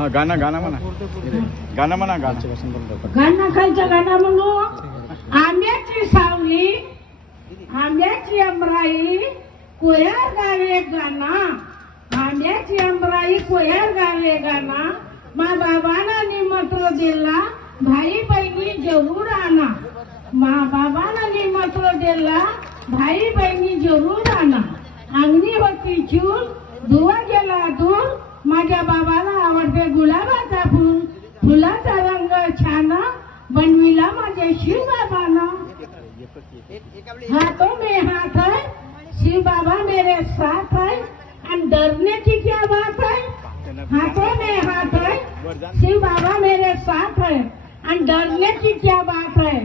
हा गाणं गाणं म्हणा गाणं म्हणा गाणं खालचं गाणं म्हणू. आंब्याची सावली आंब्याची अंबराई कोयर गावे गाणा. आंब्याची अंबराई कोयर गावे गाणा. मा बाबाला निमंत्रण दिला भाई बहिणी जरूर आणा. मा बाबाला निमंत्रण दिला भाई बहिणी जरूर आणा. अंगणी होती चूल धुवा गेला दूर. माझ्या बाबाला आवडते गुलाबाचा फूल. फुलाचा रंग छान बनविला माझ्या शिव बाबानं. हाथों में हाथ है शिव बाबा मेरे साथ है. आणि डरने की क्या बात है. हाथों में हाथ है शिव बाबा मेरे साथ है. आणि डरने की क्या बात है.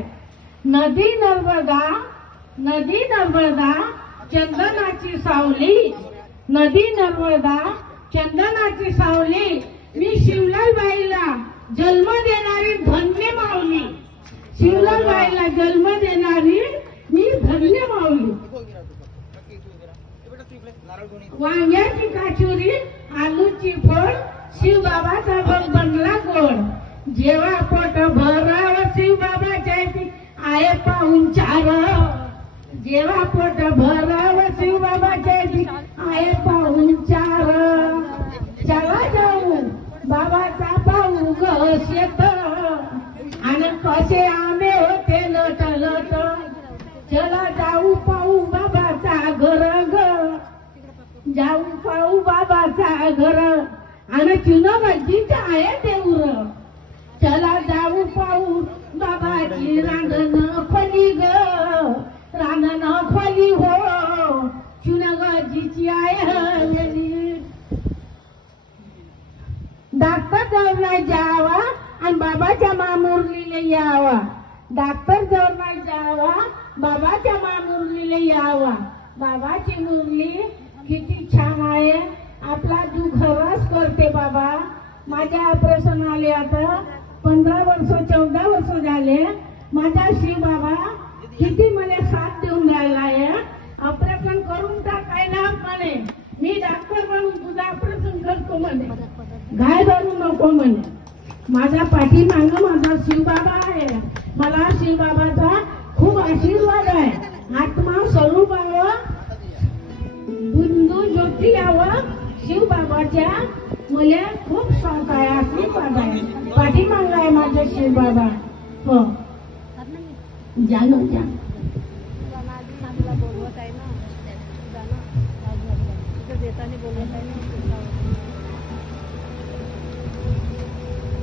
नदी नर्मदा चंदनाची सावली. नदी नर्मदा चंदनाची सावली. मी शिवलाल बाईला जन्म देणारी धन्य माऊली. शिवलाल बाईला जन्म देणारी मी धन्य माऊली. वांग्याची काचुरी आलूची फोड शिव बाबाचा भोग बनला गोड. जेव्हा पोट भराव शिव बाबाच्या आहे पाहुणचार. जेव्हा पोट भराव शिव बाबाच्या आहे पाहुणचार. चला जाऊ बाबाचा पाहू ग शेत. आणि कसे आंबे होते लट लट. चला जाऊ पाहू बाबाचा घर ग. जाऊ पाहू बाबाचा घर. आणि चुनाबाजीचा आहे देऊर. चला जाऊ पाहू बाबाची रांगण फली ग. रांगण फली हो चुनाबाजीची आहे हवेली. डॉक्टर जवळ नाही जावा आणि बाबाच्या मामुरलीला यावा. डॉक्टर जवळ नाही जावा बाबाच्या मामुरलीला यावा. बाबाची मुरली किती छान आहे. आपला दुःख रस करते बाबा. माझ्या ऑपरेशन आले आता 15 वर्ष 14 वर्ष झाले. माझा शिव बाबा किती मला साथ देऊन राहिला आहे. ऑपरेशन करून टाकाय ना म्हणे. मी डॉक्टर म्हणून तुझं ऑपरेशन करतो म्हणे. घाय धरू नको म्हणे. माझ्या पाठीमागं माझा शिव बाबा आहे. मला शिव बाबाचा खूप आशीर्वाद आहे. आत्मा स्वरूपावर बिंदू ज्योती यावं शिव बाबाच्या मला खूप शौक आहे. आशीर्वाद आहे. पाठीमाग आहे माझा शिव बाबा. हो जाणून जा.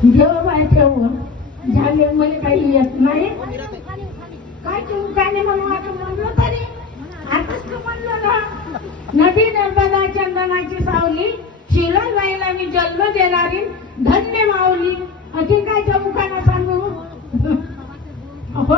जेव्हा ठेव झाले मला काही येत नाही. काय चुकाने म्हणून आता म्हणलं तरी आताच तू म्हणलं ना. नदी नर्मदा चंदनाची सावली. शिवलाल बाईला मी जन्म देणारी धन्य माऊली. अति काय चौकाना सांगू. हो